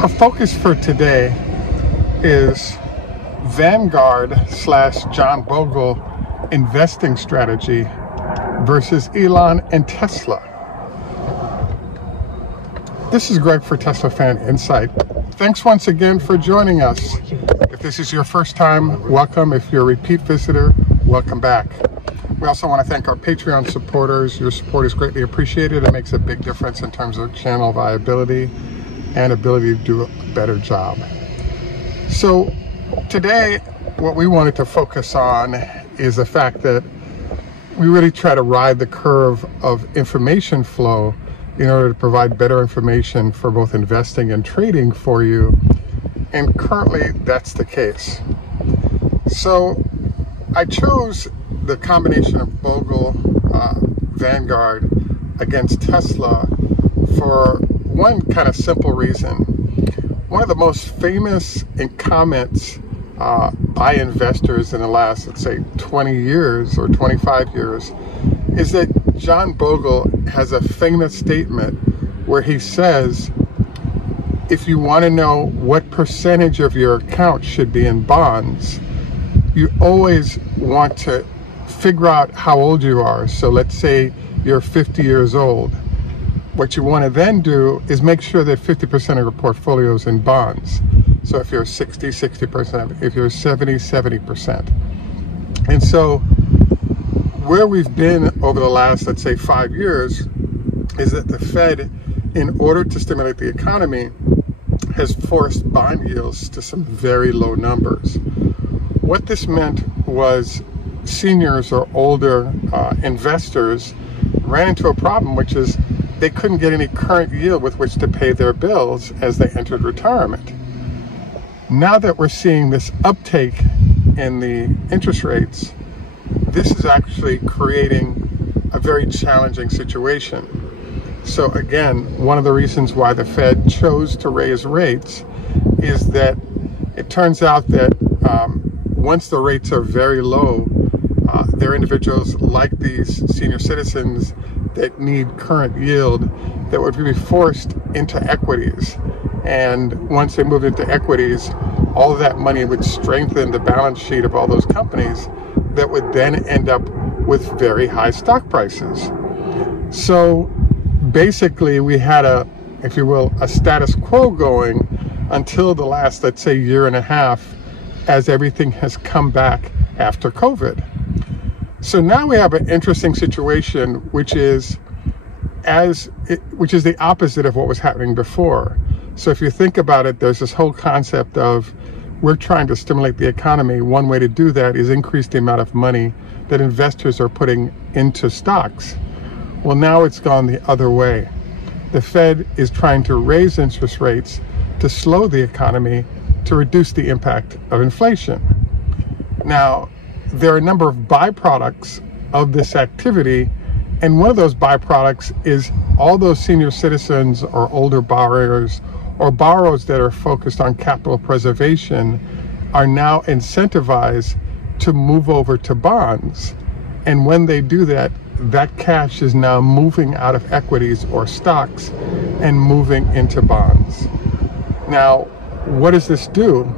Our focus for today is Vanguard / John Bogle investing strategy versus Elon and Tesla. This is Greg for Teslafaninsight. Thanks once again for joining us. If this is your first time, welcome. If you're a repeat visitor, welcome back. We also want to thank our Patreon supporters. Your support is greatly appreciated. It makes a big difference in terms of channel viability and ability to do a better job. So today, what we wanted to focus on is the fact that we really try to ride the curve of information flow in order to provide better information for both investing and trading for you. And currently, that's the case. So I chose the combination of Bogle, Vanguard against Tesla for one kind of simple reason. One of the most famous comments by investors in the last, let's say, 20 years or 25 years is that John Bogle has a famous statement where he says, if you want to know what percentage of your account should be in bonds, you always want to figure out how old you are. So let's say you're 50 years old. What you want to then do is make sure that 50% of your portfolio is in bonds. So if you're 60, 60%, if you're 70, 70%. And so where we've been over the last, let's say, 5 years is that the Fed, in order to stimulate the economy, has forced bond yields to some very low numbers. What this meant was seniors or older investors ran into a problem, which is they couldn't get any current yield with which to pay their bills as they entered retirement. Now that we're seeing this uptake in the interest rates, this is actually creating a very challenging situation. So again, one of the reasons why the Fed chose to raise rates is that it turns out that once the rates are very low, there are individuals like these senior citizens that need current yield that would be forced into equities. And once they moved into equities, all of that money would strengthen the balance sheet of all those companies that would then end up with very high stock prices. So basically we had a, if you will, a status quo going until the last, let's say, year and a half, as everything has come back after COVID. So now we have an interesting situation, which is the opposite of what was happening before. So if you think about it, there's this whole concept of we're trying to stimulate the economy. One way to do that is increase the amount of money that investors are putting into stocks. Well, now it's gone the other way. The Fed is trying to raise interest rates to slow the economy to reduce the impact of inflation. Now, there are a number of byproducts of this activity, and one of those byproducts is all those senior citizens or older borrowers or borrowers that are focused on capital preservation are now incentivized to move over to bonds. And when they do that, that cash is now moving out of equities or stocks and moving into bonds. Now, what does this do?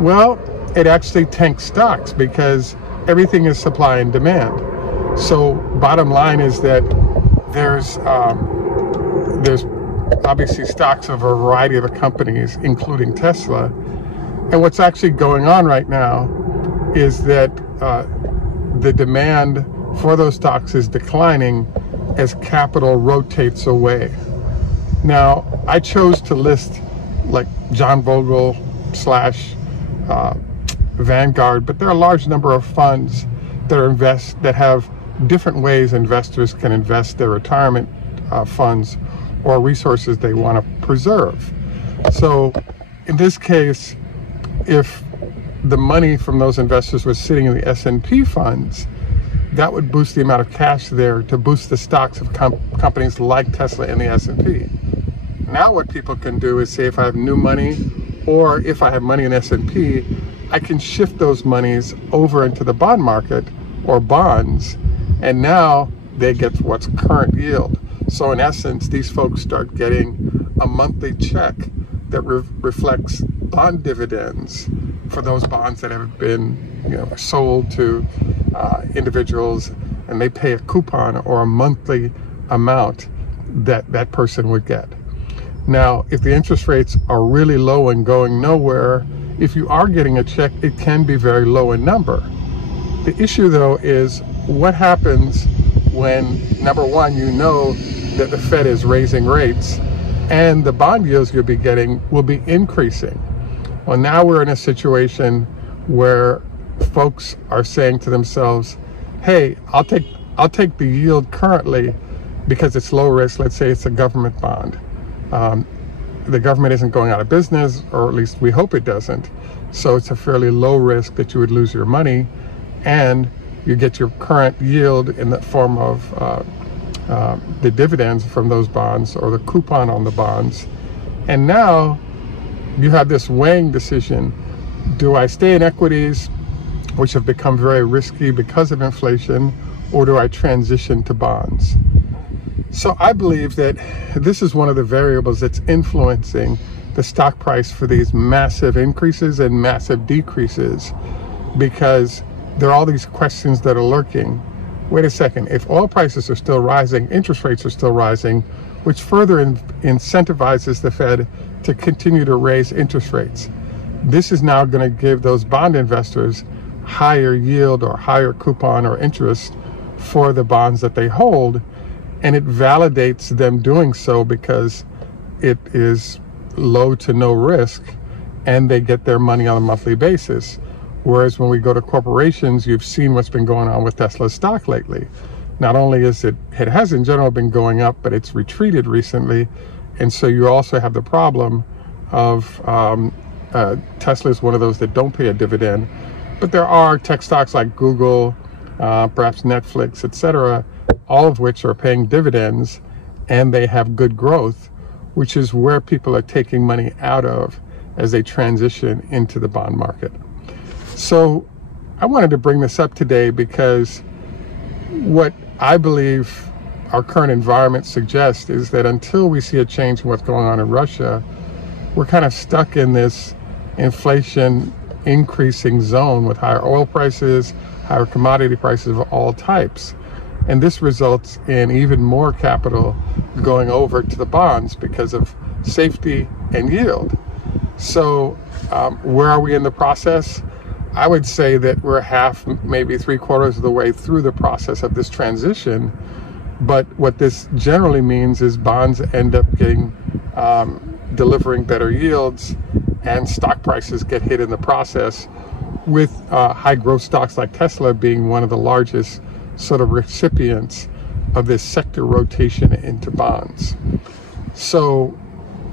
Well, it actually tanks stocks because everything is supply and demand. So bottom line is that there's obviously stocks of a variety of companies, including Tesla. And what's actually going on right now is that the demand for those stocks is declining as capital rotates away. Now, I chose to list like John Bogle / Vanguard, but there are a large number of funds that have different ways investors can invest their retirement funds or resources they want to preserve. So in this case, if the money from those investors was sitting in the S&P funds, that would boost the amount of cash there to boost the stocks of companies like Tesla in the S&P. Now what people can do is say, if I have new money or if I have money in S&P, I can shift those monies over into the bond market or bonds, and now they get what's current yield. So in essence, these folks start getting a monthly check that reflects bond dividends for those bonds that have been, sold to individuals, and they pay a coupon or a monthly amount that person would get. Now, if the interest rates are really low and going nowhere, if you are getting a check, it can be very low in number. The issue, though, is what happens when, number one, you know that the Fed is raising rates and the bond yields you'll be getting will be increasing. Well, now we're in a situation where folks are saying to themselves, hey, I'll take the yield currently because it's low risk. Let's say it's a government bond. The government isn't going out of business, or at least we hope it doesn't. So it's a fairly low risk that you would lose your money, and you get your current yield in the form of the dividends from those bonds or the coupon on the bonds. And now you have this weighing decision. Do I stay in equities, which have become very risky because of inflation, or do I transition to bonds? So I believe that this is one of the variables that's influencing the stock price for these massive increases and massive decreases, because there are all these questions that are lurking. Wait a second, if oil prices are still rising, interest rates are still rising, which further incentivizes the Fed to continue to raise interest rates. This is now going to give those bond investors higher yield or higher coupon or interest for the bonds that they hold, and it validates them doing so because it is low to no risk and they get their money on a monthly basis. Whereas when we go to corporations, you've seen what's been going on with Tesla stock lately. Not only is it has in general been going up, but it's retreated recently. And so you also have the problem of Tesla is one of those that don't pay a dividend. But there are tech stocks like Google, perhaps Netflix, etc., all of which are paying dividends, and they have good growth, which is where people are taking money out of as they transition into the bond market. So I wanted to bring this up today because what I believe our current environment suggests is that until we see a change in what's going on in Russia, we're kind of stuck in this inflation increasing zone with higher oil prices, higher commodity prices of all types. And this results in even more capital going over to the bonds because of safety and yield. So where are we in the process? I would say that we're half, maybe 3/4 of the way through the process of this transition. But what this generally means is bonds end up delivering better yields, and stock prices get hit in the process, with high growth stocks like Tesla being one of the largest sort of recipients of this sector rotation into bonds. So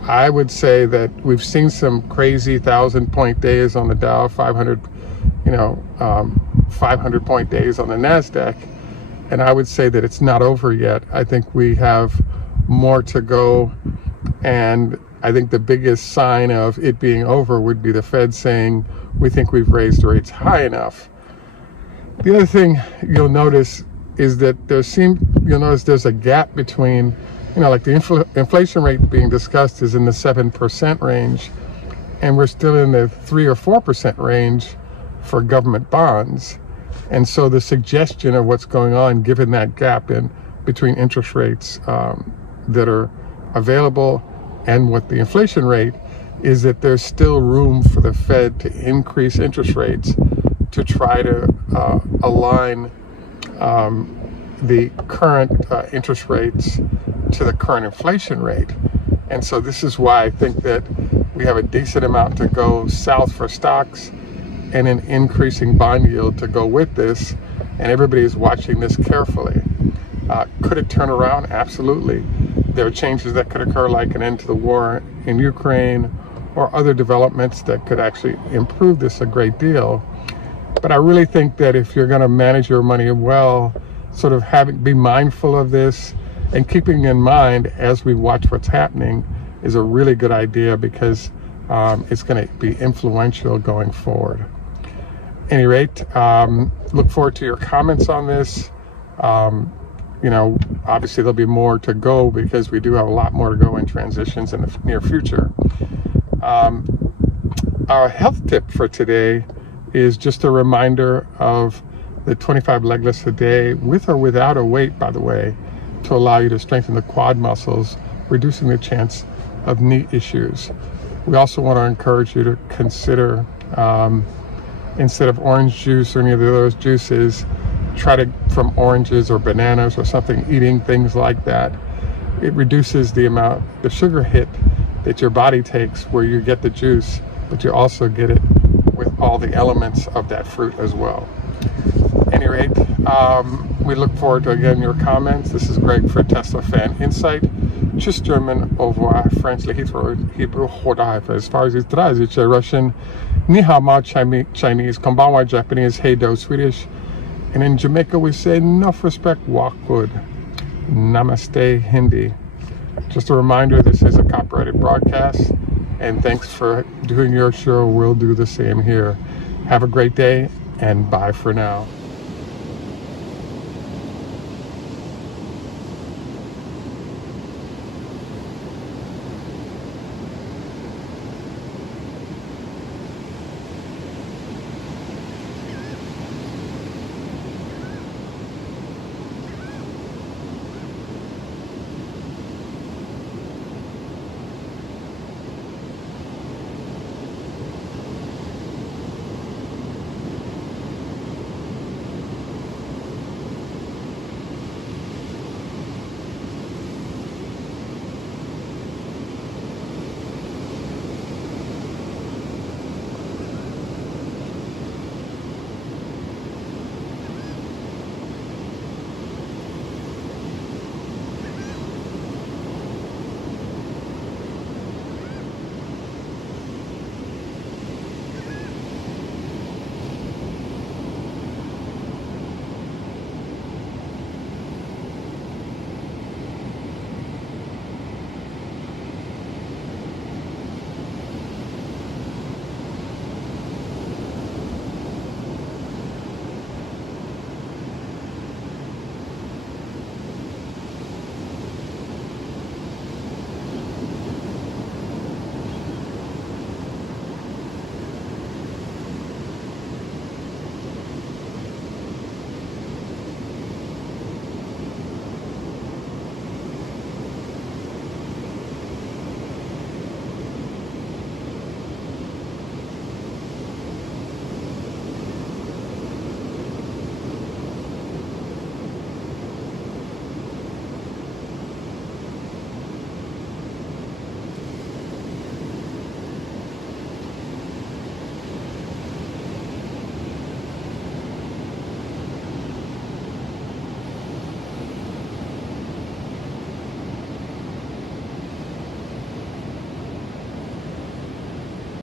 I would say that we've seen some crazy 1,000-point days on the Dow, 500-point days on the NASDAQ. And I would say that it's not over yet. I think we have more to go. And I think the biggest sign of it being over would be the Fed saying, we think we've raised rates high enough. The other thing you'll notice is that there's a gap between, like the inflation rate being discussed is in the 7% range, and we're still in the 3 or 4% range for government bonds. And so the suggestion of what's going on, given that gap in between interest rates that are available and what the inflation rate, is that there's still room for the Fed to increase interest rates to try to align the current interest rates to the current inflation rate. And so this is why I think that we have a decent amount to go south for stocks and an increasing bond yield to go with this. And everybody is watching this carefully. Could it turn around? Absolutely. There are changes that could occur, like an end to the war in Ukraine or other developments that could actually improve this a great deal. But I really think that if you're going to manage your money well, sort of be mindful of this and keeping in mind as we watch what's happening is a really good idea, because it's going to be influential going forward. At any rate, look forward to your comments on this. Obviously there'll be more to go because we do have a lot more to go in transitions in the near future. Our health tip for today is just a reminder of the 25 leg lifts a day, with or without a weight, by the way, to allow you to strengthen the quad muscles, reducing the chance of knee issues. We also want to encourage you to consider, instead of orange juice or any of the other juices, try to, from oranges or bananas or something, eating things like that. It reduces the sugar hit that your body takes where you get the juice, but you also get it with all the elements of that fruit as well. At any rate, we look forward to, again, your comments. This is Greg for Teslafaninsight. Tschüss German, au revoir French, Hebrew, Hodai. As far as it's Russian, Ni hao ma Chinese, Konbanwa Japanese, Hey do Swedish. And in Jamaica we say enough respect, walk good. Namaste Hindi. Just a reminder, this is a copyrighted broadcast, and thanks for doing your show. We'll do the same here. Have a great day, and bye for now.